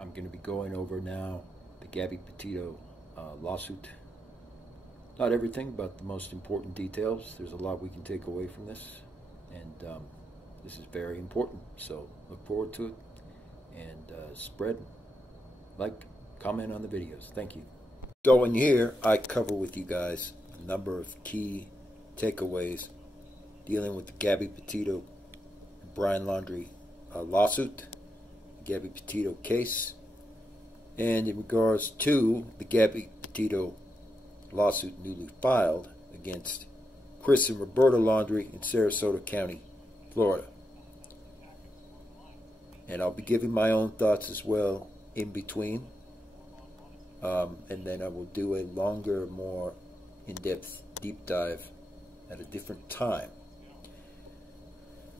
I'm going to be going over now the Gabby Petito lawsuit. Not everything, but the most important details. There's a lot we can take away from this, and this is very important. So look forward to it, and spread, like, comment on the videos. Thank you. So in here, I cover with you guys a number of key takeaways dealing with the Gabby Petito and Brian Laundrie lawsuit, the Gabby Petito case, and in regards to the Gabby Petito lawsuit newly filed against Chris and Roberta Laundrie in Sarasota County, Florida. And I'll be giving my own thoughts as well in between. And then I will do a longer, more in-depth deep dive at a different time.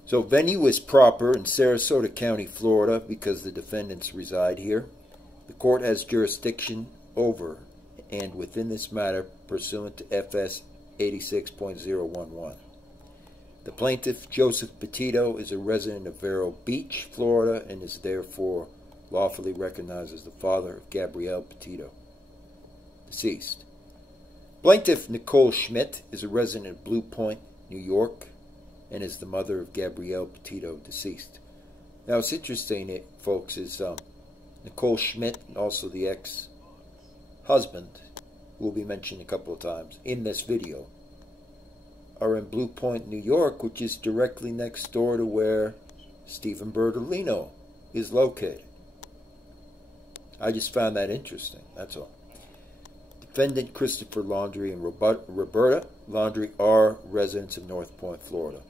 So venue is proper in Sarasota County, Florida, because the defendants reside here. The court has jurisdiction over and within this matter pursuant to FS 86.011. The plaintiff, Joseph Petito, is a resident of Vero Beach, Florida, and is therefore lawfully recognized as the father of Gabrielle Petito, deceased. Plaintiff Nicole Schmidt is a resident of Blue Point, New York, and is the mother of Gabrielle Petito, deceased. Now, it's interesting, folks, is Nicole Schmidt, and also the ex-husband, who will be mentioned a couple of times in this video, are in Blue Point, New York, which is directly next door to where Stephen Bertolino is located. I just found that interesting, that's all. Defendant Christopher Laundrie and Roberta Laundrie are residents of North Point, Florida.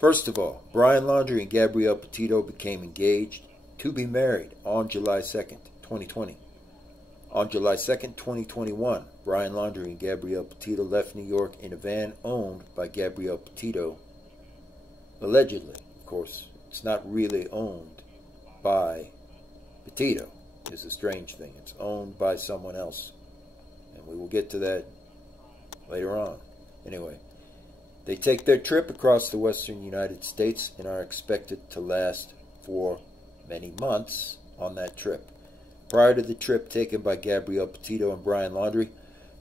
First of all, Brian Laundrie and Gabrielle Petito became engaged to be married on July 2nd, 2020. On July 2nd, 2021, Brian Laundrie and Gabrielle Petito left New York in a van owned by Gabrielle Petito, allegedly. Of course, it's not really owned by Petito. It's a strange thing. It's owned by someone else, and we will get to that later on. Anyway, they take their trip across the western United States and are expected to last for many months on that trip. Prior to the trip taken by Gabrielle Petito and Brian Laundrie,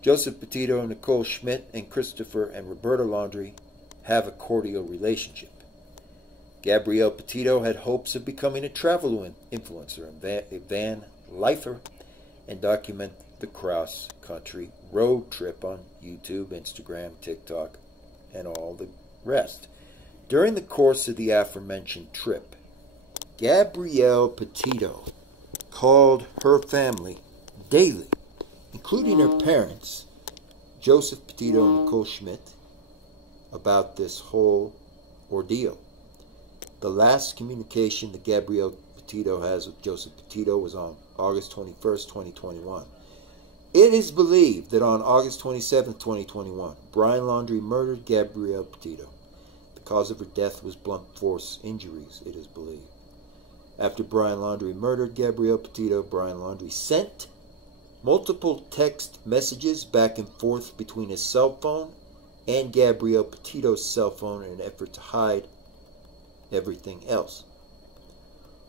Joseph Petito, Nicole Schmidt, and Christopher and Roberta Laundrie have a cordial relationship. Gabrielle Petito had hopes of becoming a travel influencer and a van lifer and document the cross-country road trip on YouTube, Instagram, TikTok, and all the rest. During the course of the aforementioned trip, Gabrielle Petito called her family daily, including her parents, Joseph Petito and Nicole Schmidt, about this whole ordeal. The last communication that Gabrielle Petito has with Joseph Petito was on August 21st, 2021. It is believed that on August 27th, 2021, Brian Laundrie murdered Gabrielle Petito. The cause of her death was blunt force injuries, it is believed. After Brian Laundrie murdered Gabrielle Petito, Brian Laundrie sent multiple text messages back and forth between his cell phone and Gabrielle Petito's cell phone in an effort to hide everything else.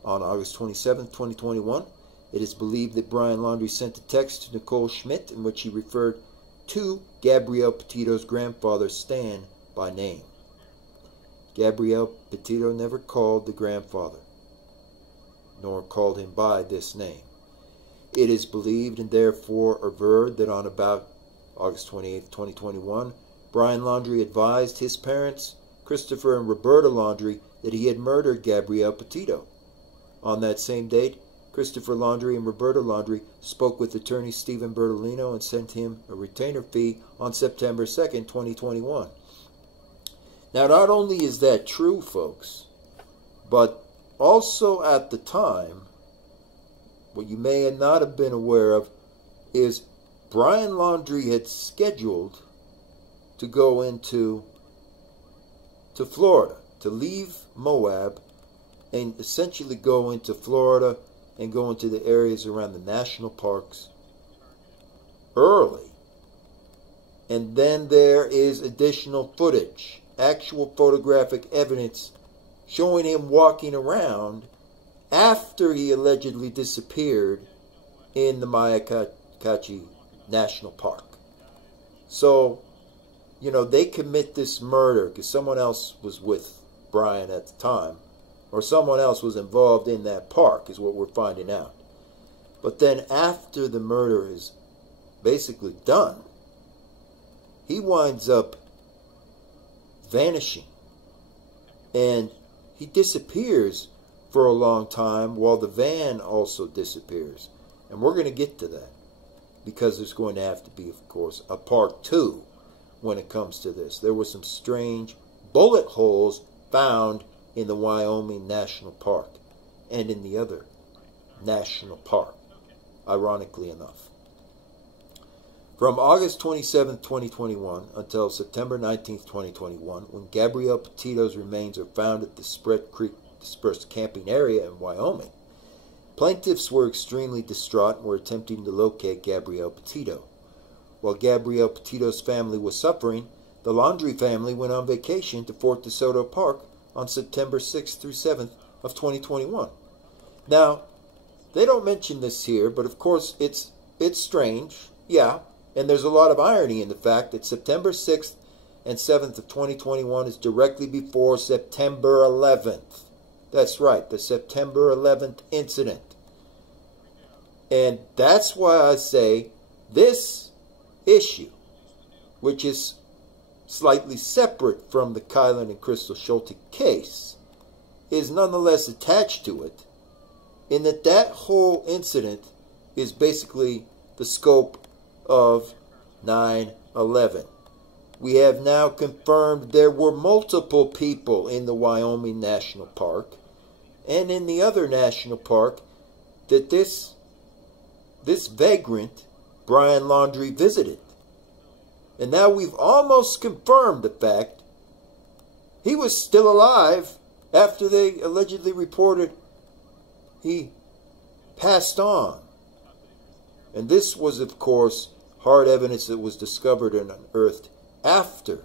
On August 27, 2021, it is believed that Brian Laundrie sent a text to Nicole Schmidt in which he referred to Gabrielle Petito's grandfather, Stan, by name. Gabrielle Petito never called the grandfather, nor called him by this name. It is believed and therefore averred that on about August 28, 2021, Brian Laundrie advised his parents, Christopher and Roberta Laundrie, that he had murdered Gabrielle Petito. On that same date, Christopher Laundrie and Roberta Laundrie spoke with attorney Stephen Bertolino and sent him a retainer fee on September 2nd, 2021. Now, not only is that true, folks, but also at the time, what you may not have been aware of is Brian Laundrie had scheduled to go into Florida, to leave Moab and essentially go into Florida and go into the areas around the national parks early. And then there is additional footage, actual photographic evidence showing him walking around after he allegedly disappeared in the Wyoming National Park. So, you know, they commit this murder because someone else was with Brian at the time, or someone else was involved in that park, is what we're finding out. But then after the murder is basically done, he winds up vanishing. And he disappears for a long time while the van also disappears. And we're going to get to that, because there's going to have to be, of course, a part 2 when it comes to this. There were some strange bullet holes found in the Wyoming National Park and in the other national park, ironically enough. From August 27, 2021 until September 19, 2021, when Gabby Petito's remains are found at the Spread Creek dispersed camping area in Wyoming, plaintiffs were extremely distraught and were attempting to locate Gabby Petito. While Gabby Petito's family was suffering, the Laundrie family went on vacation to Fort DeSoto Park on September 6th through 7th of 2021. Now, they don't mention this here, but of course it's strange, yeah, and there's a lot of irony in the fact that September 6th and 7th of 2021 is directly before September 11th. That's right, the September 11th incident. And that's why I say this issue, which is slightly separate from the Kylen and Crystal Schulte case, is nonetheless attached to it, in that that whole incident is basically the scope of 9/11. We have now confirmed there were multiple people in the Wyoming National Park and in the other national park that this vagrant, Brian Laundrie, visited. And now we've almost confirmed the fact he was still alive after they allegedly reported he passed on. And this was, of course, hard evidence that was discovered and unearthed after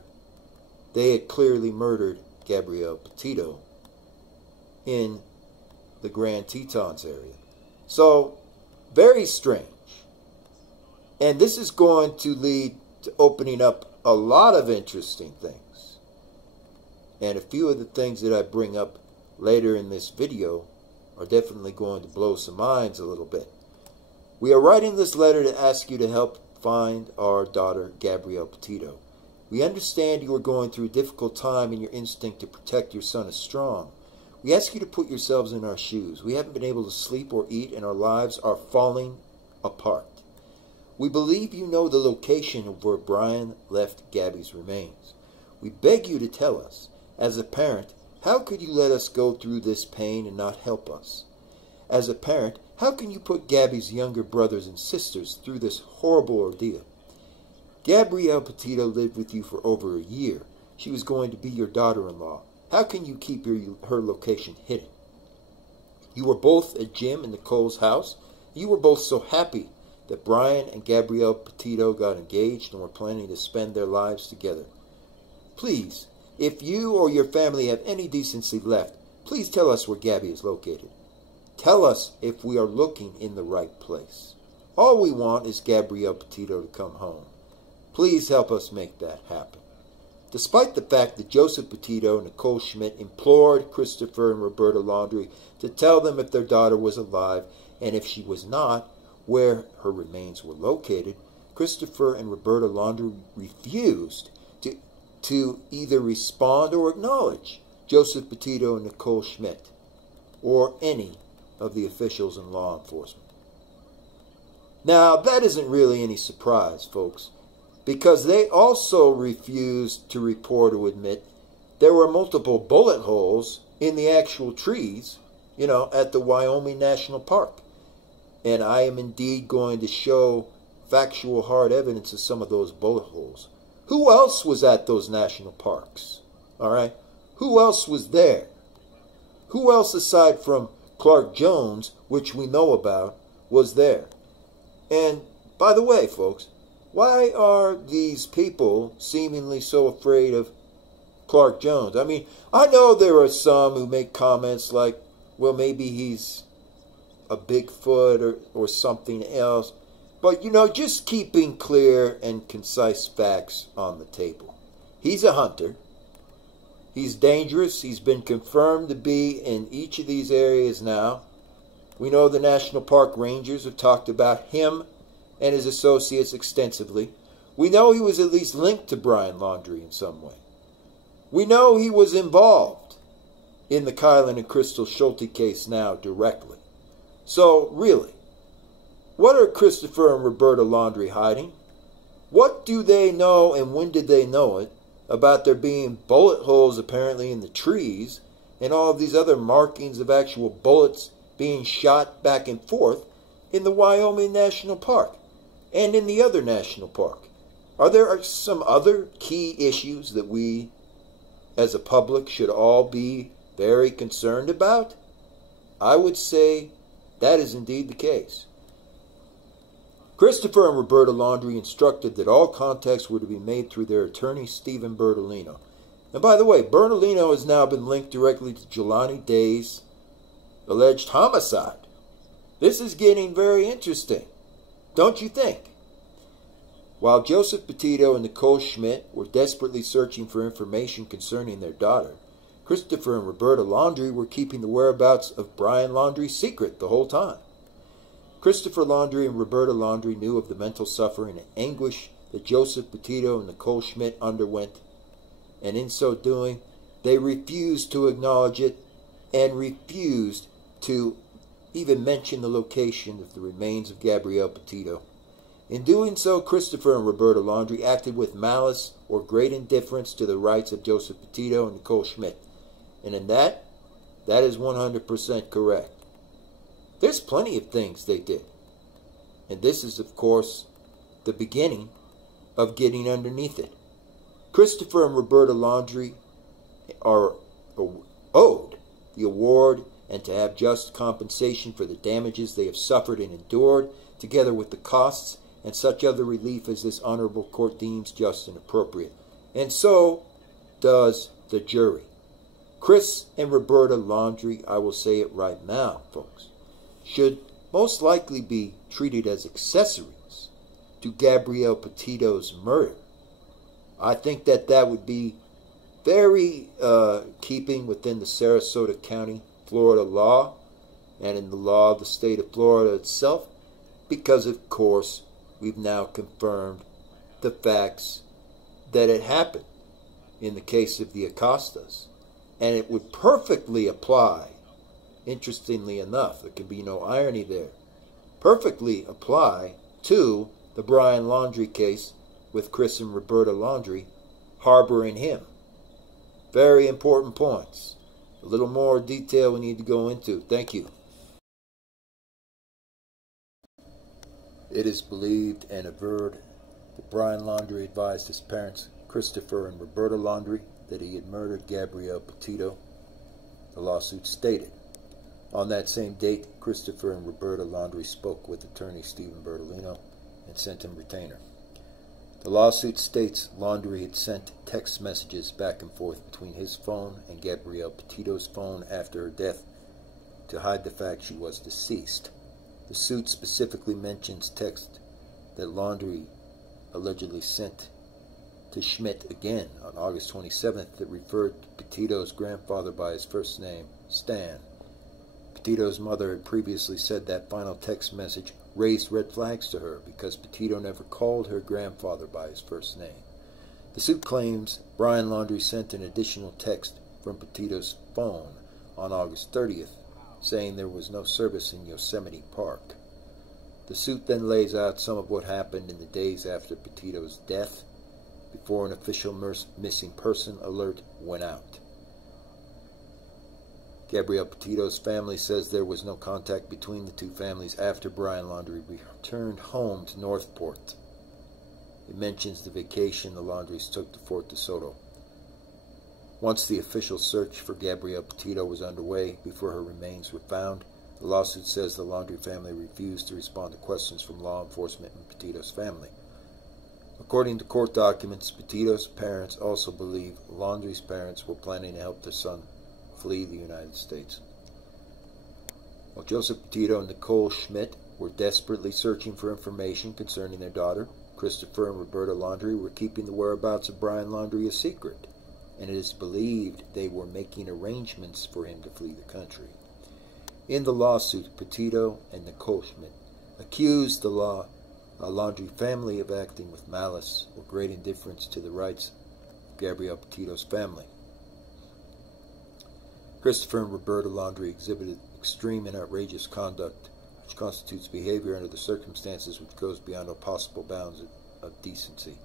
they had clearly murdered Gabby Petito in the Grand Tetons area. So, very strange. And this is going to lead to opening up a lot of interesting things. And a few of the things that I bring up later in this video are definitely going to blow some minds a little bit. We are writing this letter to ask you to help find our daughter, Gabby Petito. We understand you are going through a difficult time and your instinct to protect your son is strong. We ask you to put yourselves in our shoes. We haven't been able to sleep or eat and our lives are falling apart. We believe you know the location of where Brian left Gabby's remains. We beg you to tell us, as a parent, how could you let us go through this pain and not help us? As a parent, how can you put Gabby's younger brothers and sisters through this horrible ordeal? Gabby Petito lived with you for over a year. She was going to be your daughter-in-law. How can you keep her location hidden? You were both at Jim and Nicole's house. You were both so happy that Brian and Gabby Petito got engaged and were planning to spend their lives together. Please, if you or your family have any decency left, please tell us where Gabby is located. Tell us if we are looking in the right place. All we want is Gabby Petito to come home. Please help us make that happen. Despite the fact that Joseph Petito and Nicole Schmidt implored Christopher and Roberta Laundrie to tell them if their daughter was alive, and if she was not, where her remains were located, Christopher and Roberta Laundrie refused to either respond or acknowledge Joseph Petito and Nicole Schmidt, or any of the officials in law enforcement. Now, that isn't really any surprise, folks, because they also refused to report or admit there were multiple bullet holes in the actual trees, at the Wyoming National Park. And I am indeed going to show factual hard evidence of some of those bullet holes. Who else was at those national parks? All right? Who else was there? Who else aside from Clark Jones, which we know about, was there? And by the way, folks, why are these people seemingly so afraid of Clark Jones. I mean, I know there are some who make comments like, well, maybe he's a Bigfoot or something else. But, you know, just keeping clear and concise facts on the table. He's a hunter. He's dangerous. He's been confirmed to be in each of these areas now. We know the National Park Rangers have talked about him and his associates extensively. We know he was at least linked to Brian Laundrie in some way. We know he was involved in the Kylen and Crystal Schulte case now directly. So, really, what are Christopher and Roberta Laundrie hiding? What do they know, and when did they know it, about there being bullet holes apparently in the trees and all of these other markings of actual bullets being shot back and forth in the Wyoming National Park and in the other national park? Are there some other key issues that we as a public should all be very concerned about? I would say that is indeed the case. Christopher and Roberta Laundrie instructed that all contacts were to be made through their attorney, Stephen Bertolino. And by the way, Bertolino has now been linked directly to Jelani Day's alleged homicide. This is getting very interesting, don't you think? While Joseph Petito and Nicole Schmidt were desperately searching for information concerning their daughter, Christopher and Roberta Laundrie were keeping the whereabouts of Brian Laundrie secret the whole time. Christopher Laundrie and Roberta Laundrie knew of the mental suffering and anguish that Joseph Petito and Nicole Schmidt underwent, and in so doing, they refused to acknowledge it and refused to even mention the location of the remains of Gabby Petito. In doing so, Christopher and Roberta Laundrie acted with malice or great indifference to the rights of Joseph Petito and Nicole Schmidt. And in that is 100% correct. There's plenty of things they did. And this is, of course, the beginning of getting underneath it. Christopher and Roberta Laundrie are owed the award and to have just compensation for the damages they have suffered and endured, together with the costs and such other relief as this honorable court deems just and appropriate. And so does the jury. Chris and Roberta Laundrie, I will say it right now, folks, should most likely be treated as accessories to Gabby Petito's murder. I think that would be very keeping within the Sarasota County, Florida law, and in the law of the state of Florida itself, because of course we've now confirmed the facts that it happened in the case of the Acostas. And it would perfectly apply, interestingly enough, there can be no irony there, perfectly apply to the Brian Laundrie case with Chris and Roberta Laundrie harboring him. Very important points. A little more detail we need to go into. Thank you. It is believed and averred that Brian Laundrie advised his parents, Christopher and Roberta Laundrie, that he had murdered Gabby Petito. The lawsuit stated. On that same date, Christopher and Roberta Laundrie spoke with attorney Stephen Bertolino and sent him retainer. The lawsuit states Laundrie had sent text messages back and forth between his phone and Gabby Petito's phone after her death to hide the fact she was deceased. The suit specifically mentions text that Laundrie allegedly sent to Schmidt again on August 27th that referred to Petito's grandfather by his first name, Stan. Petito's mother had previously said that final text message raised red flags to her because Petito never called her grandfather by his first name. The suit claims Brian Laundrie sent an additional text from Petito's phone on August 30th saying there was no service in Yosemite Park. The suit then lays out some of what happened in the days after Petito's death before an official missing person alert went out. Gabby Petito's family says there was no contact between the two families after Brian Laundrie returned home to Northport. It mentions the vacation the Laundries took to Fort DeSoto. Once the official search for Gabby Petito was underway before her remains were found, the lawsuit says the Laundrie family refused to respond to questions from law enforcement and Petito's family. According to court documents, Petito's parents also believe Laundrie's parents were planning to help their son flee the United States. While Joseph Petito and Nicole Schmidt were desperately searching for information concerning their daughter, Christopher and Roberta Laundrie were keeping the whereabouts of Brian Laundrie a secret, and it is believed they were making arrangements for him to flee the country. In the lawsuit, Petito and Nicole Schmidt accused the Laundrie family of acting with malice or great indifference to the rights of Gabrielle Petito's family. Christopher and Roberta Laundrie exhibited extreme and outrageous conduct, which constitutes behavior under the circumstances which goes beyond all possible bounds of decency.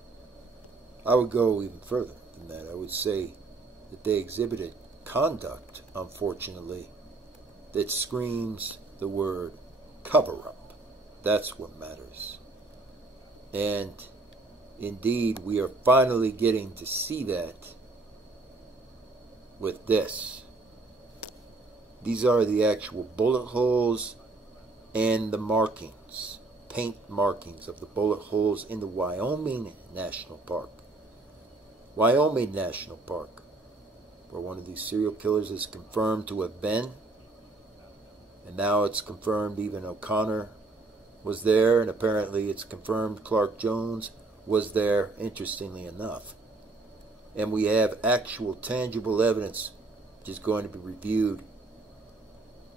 I would go even further than that. I would say that they exhibited conduct, unfortunately, that screams the word cover-up. That's what matters. And indeed, we are finally getting to see that with this. These are the actual bullet holes and the markings, paint markings of the bullet holes in the Wyoming National Park. Wyoming National Park, where one of these serial killers is confirmed to have been, and now it's confirmed even O'Connor was there, and apparently it's confirmed Clark Jones was there, interestingly enough. And we have actual tangible evidence which is going to be reviewed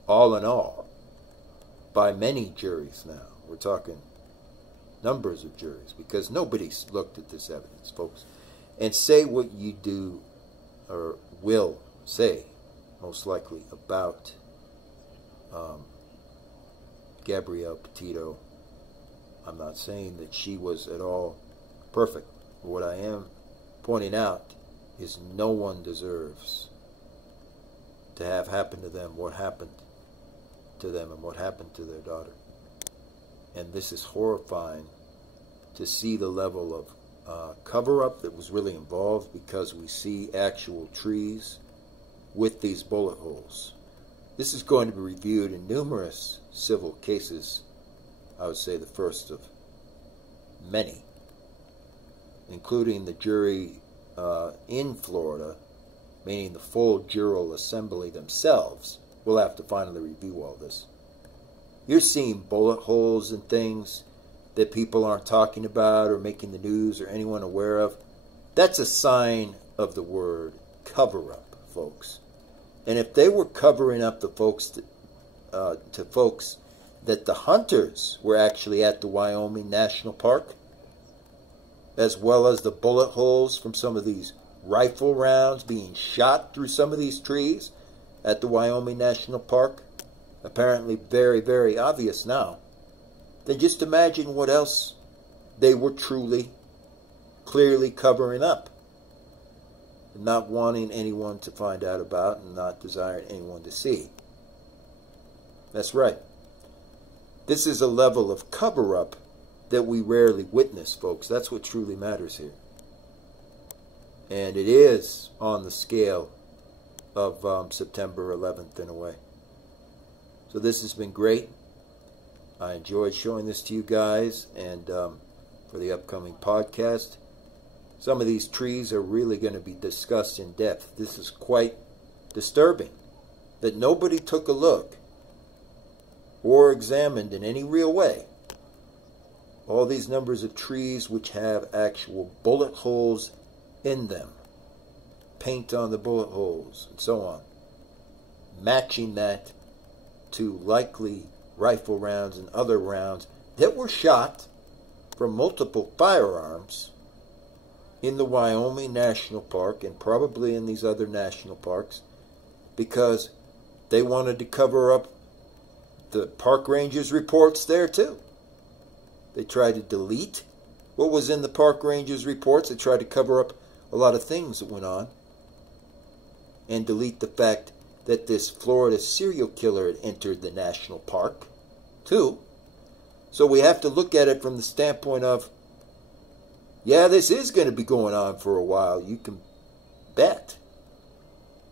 all in all by many juries now. We're talking numbers of juries, because nobody's looked at this evidence, folks. And say what you do or will say, most likely, about Gabrielle Petito. I'm not saying that she was at all perfect. But what I am pointing out is no one deserves to have happened to them what happened to them and what happened to their daughter. And this is horrifying to see the level of cover-up that was really involved, because we see actual trees with these bullet holes. This is going to be reviewed in numerous civil cases. I would say the first of many, including the jury in Florida, meaning the full jural assembly themselves, will have to finally review all this. You're seeing bullet holes and things that people aren't talking about or making the news or anyone aware of. That's a sign of the word cover-up, folks. And if they were covering up the folks to folks that the hunters were actually at the Wyoming National Park, as well as the bullet holes from some of these rifle rounds being shot through some of these trees at the Wyoming National Park, apparently very, very obvious now, then just imagine what else they were truly, clearly covering up, not wanting anyone to find out about and not desiring anyone to see. That's right. This is a level of cover-up that we rarely witness, folks. That's what truly matters here. And it is on the scale of September 11th in a way. So this has been great. I enjoyed showing this to you guys, and for the upcoming podcast, some of these trees are really going to be discussed in depth. This is quite disturbing that nobody took a look or examined in any real way all these numbers of trees which have actual bullet holes in them, paint on the bullet holes, and so on, matching that to likely rifle rounds and other rounds that were shot from multiple firearms in the Wyoming National Park and probably in these other national parks, because they wanted to cover up the park rangers' reports there too. They tried to delete what was in the park rangers' reports. They tried to cover up a lot of things that went on and delete the fact that this Florida serial killer had entered the national park too. So we have to look at it from the standpoint of, yeah, this is going to be going on for a while, you can bet.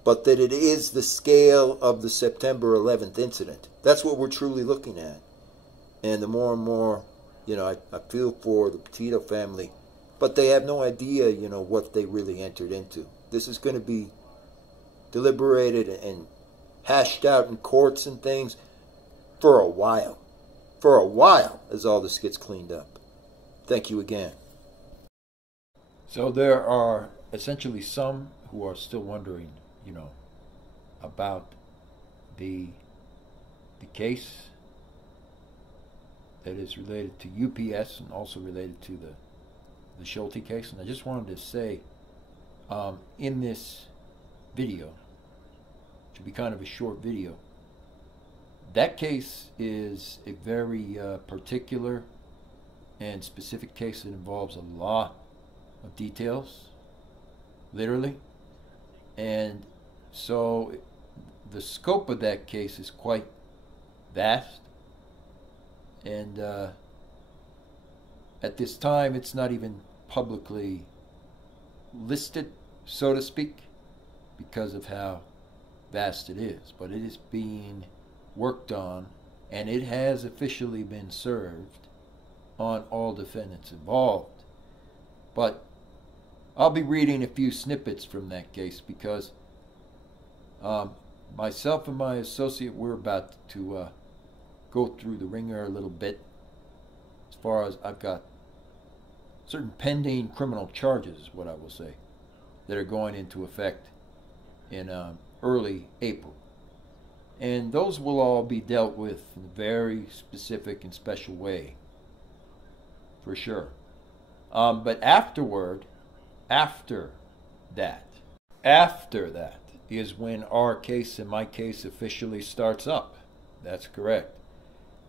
But that it is the scale of the September 11th incident. That's what we're truly looking at. And the more and more, I feel for the Petito family but they have no idea, what they really entered into. This is going to be deliberated and hashed out in courts and things for a while. For a while, as all this gets cleaned up. Thank you again. So there are essentially some who are still wondering, about the case that is related to UPS and also related to the Schulte case. And I just wanted to say, in this video, which will be kind of a short video, that case is a very particular and specific case that involves a lot of details, literally. And so the scope of that case is quite vast. And at this time, it's not even publicly listed, so to speak, because of how vast it is. But it is being worked on, and it has officially been served on all defendants involved. But I'll be reading a few snippets from that case because myself and my associate, we're about to go through the ringer a little bit, as far as I've got certain pending criminal charges, is what I will say, that are going into effect in early April. And those will all be dealt with in a very specific and special way, for sure. But after that is when our case and my case officially starts up. That's correct.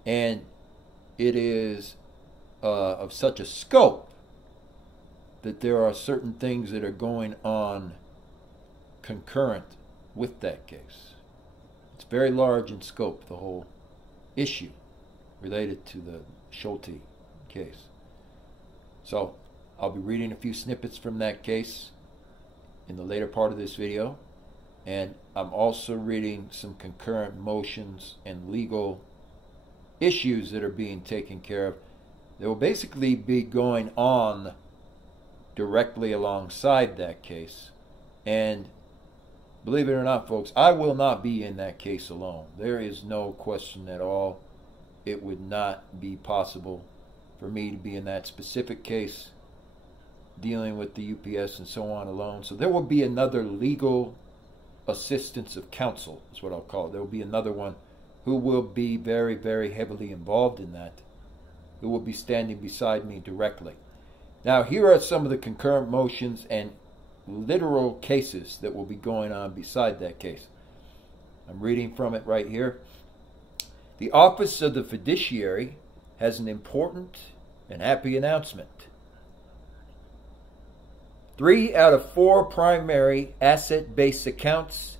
And it is of such a scope that there are certain things that are going on concurrent with that case. It's very large in scope, the whole issue related to the Schulte case. So I'll be reading a few snippets from that case in the later part of this video, and I'm also reading some concurrent motions and legal issues that are being taken care of. They will basically be going on directly alongside that case. And believe it or not, folks, I will not be in that case alone. There is no question at all. It would not be possible for me to be in that specific case dealing with the UPS and so on alone. So there will be another legal assistance of counsel, is what I'll call it. There will be another one who will be very, very heavily involved in that, who will be standing beside me directly. Now, here are some of the concurrent motions and literal cases that will be going on beside that case. I'm reading from it right here. The Office of the Fiduciary has an important and happy announcement. 3 out of 4 primary asset-based accounts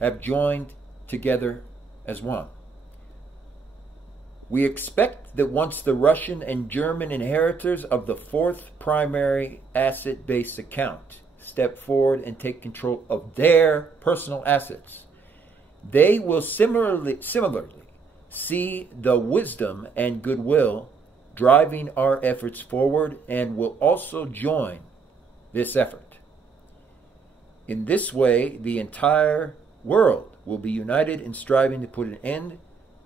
have joined together as one. We expect that once the Russian and German inheritors of the 4th primary asset-based account step forward and take control of their personal assets, they will similarly see the wisdom and goodwill driving our efforts forward and will also join this effort. In this way, the entire world will be united in striving to put an end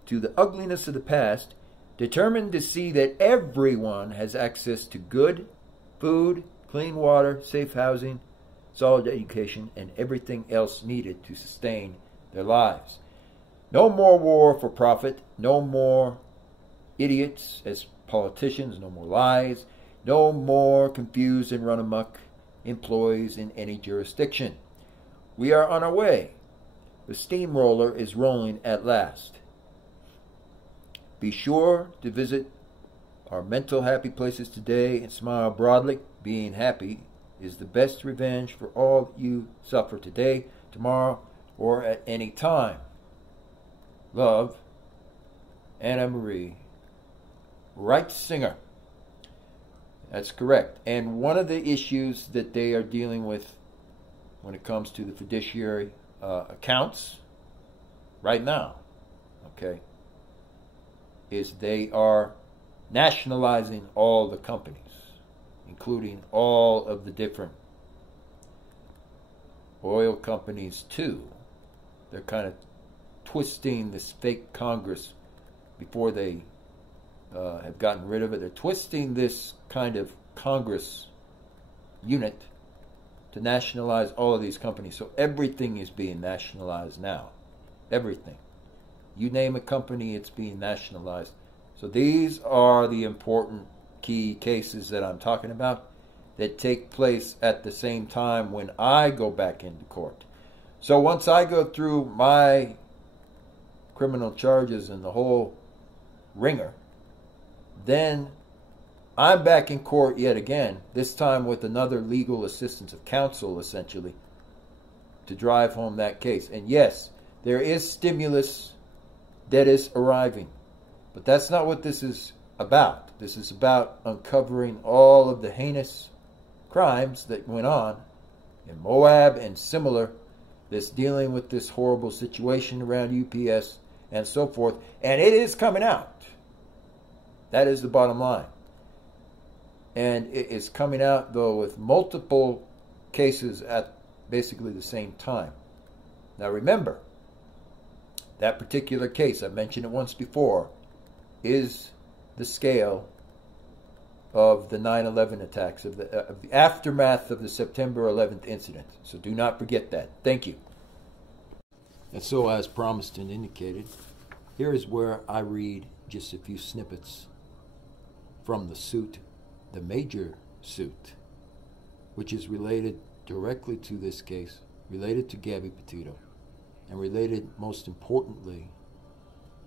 to the ugliness of the past, determined to see that everyone has access to good food, clean water, safe housing, solid education, and everything else needed to sustain their lives. No more war for profit, no more idiots as politicians, no more lies, no more confused and run amok employees in any jurisdiction. We are on our way. The steamroller is rolling at last. Be sure to visit our mental happy places today and smile broadly. Being happy is the best revenge for all you suffer today, tomorrow, or at any time. Love, Anna Marie, Right Singer. That's correct. And one of the issues that they are dealing with when it comes to the fiduciary accounts right now, okay, is they are nationalizing all the companies including all of the different oil companies too. They're kind of twisting this fake Congress before they have gotten rid of it. They're twisting this kind of Congress unit to nationalize all of these companies. So everything is being nationalized now. Everything. You name a company, it's being nationalized. So these are the important key cases that I'm talking about that take place at the same time when I go back into court. So once I go through my criminal charges and the whole ringer, then I'm back in court yet again, this time with another legal assistance of counsel, essentially, to drive home that case. And yes, there is stimulus that is arriving, but that's not what this is about. This is about uncovering all of the heinous crimes that went on in Moab and similar, that's dealing with this horrible situation around UPS and so forth. And it is coming out. That is the bottom line. And it is coming out, though, with multiple cases at basically the same time. Now remember, that particular case, I mentioned it once before, is the scale of the 9/11 attacks, of the aftermath of the September 11th incident. So do not forget that. Thank you. And so, as promised and indicated, here is where I read just a few snippets from the suit, the major suit, which is related directly to this case, related to Gabby Petito, and related, most importantly,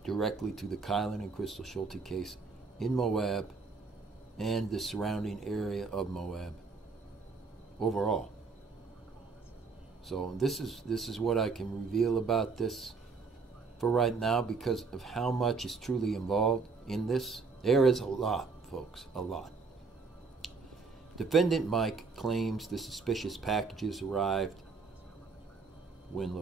directly to the Kylen and Crystal Schulte case in Moab and the surrounding area of Moab overall. So this is what I can reveal about this for right now, because of how much is truly involved in this. There is a lot, folks, a lot. Defendant Mike claims the suspicious packages arrived when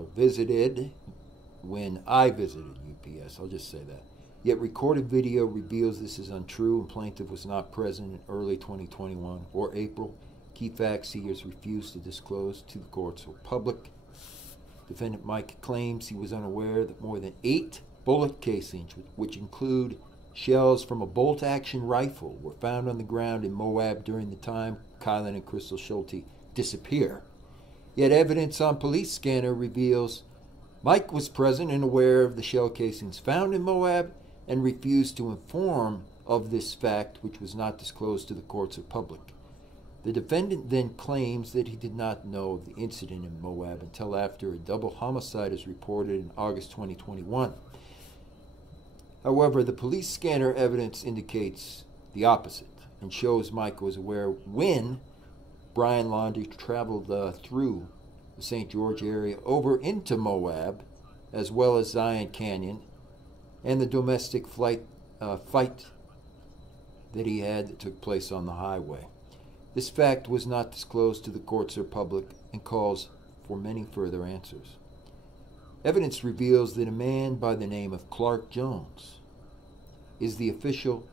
I visited UPS. I'll just say that. Yet recorded video reveals this is untrue and plaintiff was not present in early 2021 or April. Key facts he has refused to disclose to the courts or public. Defendant Mike claims he was unaware that more than 8 bullet casings, which include shells from a bolt-action rifle, were found on the ground in Moab during the time Kylen and Crystal Schulte disappear. Yet evidence on police scanner reveals Mike was present and aware of the shell casings found in Moab and refused to inform of this fact, which was not disclosed to the courts or public. The defendant then claims that he did not know of the incident in Moab until after a double homicide is reported in August 2021. However, the police scanner evidence indicates the opposite and shows Mike was aware when Brian Laundrie traveled through the St. George area over into Moab, as well as Zion Canyon, and the domestic fight that he had that took place on the highway. This fact was not disclosed to the courts or public and calls for many further answers. Evidence reveals that a man by the name of Clark Jones is the official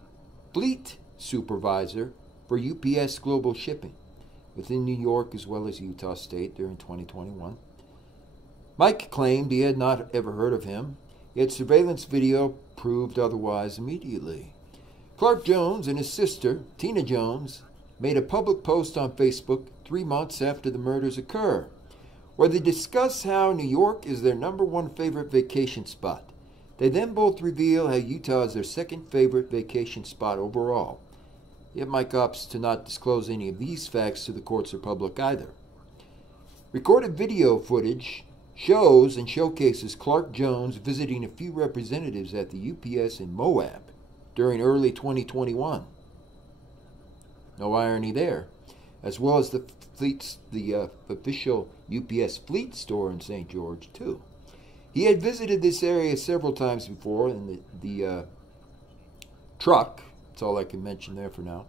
fleet supervisor for UPS Global Shipping within New York as well as Utah State during 2021. Mike claimed he had not ever heard of him, yet surveillance video proved otherwise immediately. Clark Jones and his sister, Tina Jones, made a public post on Facebook 3 months after the murders occur, where they discuss how New York is their #1 favorite vacation spot. They then both reveal how Utah is their second favorite vacation spot overall. Yet Mike opts to not disclose any of these facts to the courts or public either. Recorded video footage shows and showcases Clark Jones visiting a few representatives at the UPS in Moab during early 2021. No irony there. As well as the official UPS fleet store in St. George, too. He had visited this area several times before, and the truck, that's all I can mention there for now,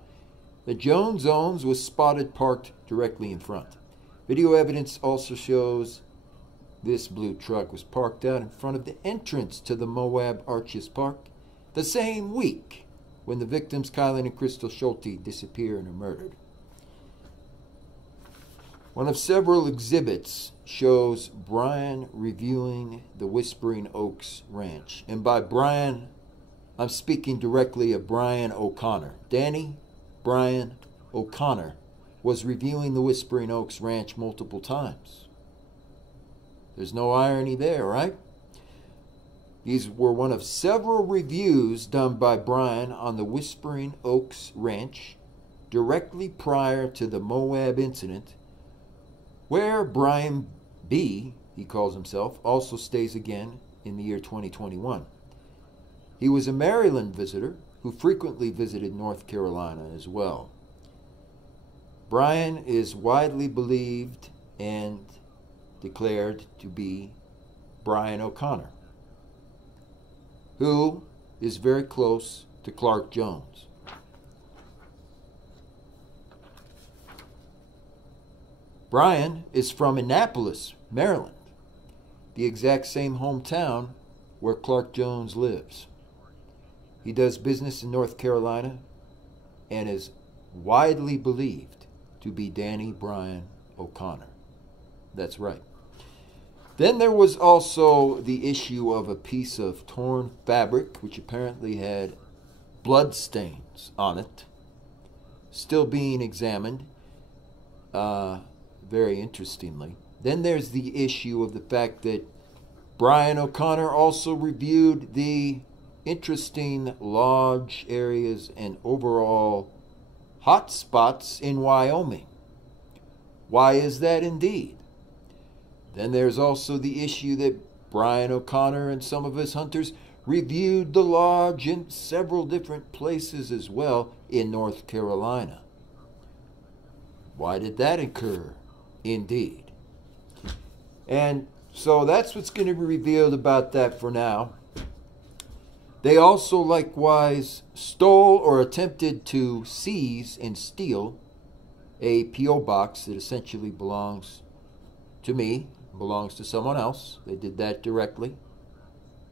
that Jones owns was spotted parked directly in front. Video evidence also shows this blue truck was parked out in front of the entrance to the Moab Arches Park the same week when the victims Kylen and Crystal Schulte disappear and are murdered. One of several exhibits shows Brian reviewing the Whispering Oaks Ranch. And by Brian, I'm speaking directly of Brian O'Connor. Danny Brian O'Connor was reviewing the Whispering Oaks Ranch multiple times. There's no irony there, right? These were one of several reviews done by Brian on the Whispering Oaks Ranch directly prior to the Moab incident, where Brian B., he calls himself, also stays again in the year 2021. He was a Maryland visitor who frequently visited North Carolina as well. Brian is widely believed and declared to be Brian O'Connor, who is very close to Clark Jones. Brian is from Annapolis, Maryland, the exact same hometown where Clark Jones lives. He does business in North Carolina and is widely believed to be Danny Brian O'Connor. That's right. Then there was also the issue of a piece of torn fabric which apparently had blood stains on it, still being examined, very interestingly. Then there's the issue of the fact that Brian O'Connor also reviewed the interesting lodge areas and overall hot spots in Wyoming. Why is that indeed? Then there's also the issue that Brian O'Connor and some of his hunters reviewed the lodge in several different places as well in North Carolina. Why did that occur? Indeed. And so that's what's going to be revealed about that for now. They also likewise stole or attempted to seize and steal a P.O. box that essentially belongs to me, belongs to someone else. They did that directly,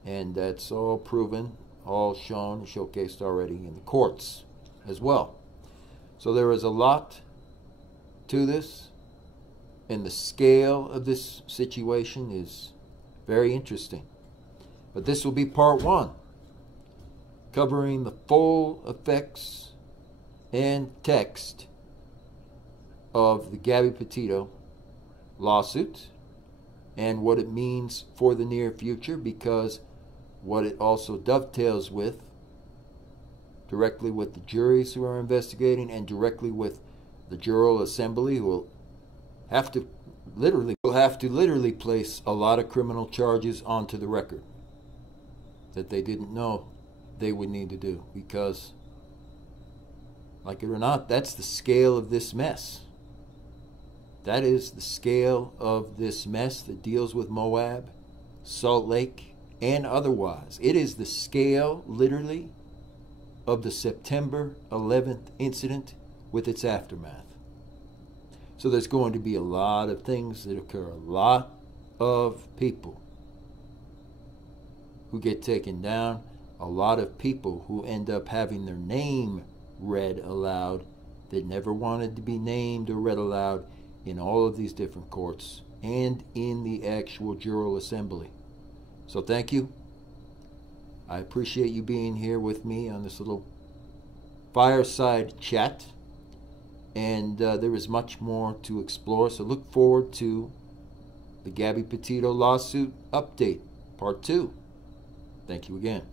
and that's all proven, all shown and showcased already in the courts as well. So there is a lot to this, and the scale of this situation is very interesting. But this will be part one, covering the full effects and text of the Gabby Petito lawsuit and what it means for the near future, because what it also dovetails with, directly with the juries who are investigating and directly with the General Assembly, who will have to literally place a lot of criminal charges onto the record that they didn't know they would need to do, because, like it or not, that's the scale of this mess. That is the scale of this mess that deals with Moab, Salt Lake, and otherwise. It is the scale, literally, of the September 11th incident with its aftermath. So there's going to be a lot of things that occur, a lot of people who get taken down, a lot of people who end up having their name read aloud that never wanted to be named or read aloud in all of these different courts and in the actual General Assembly. So thank you. I appreciate you being here with me on this little fireside chat. And there is much more to explore, so look forward to the Gabby Petito lawsuit update, part 2. Thank you again.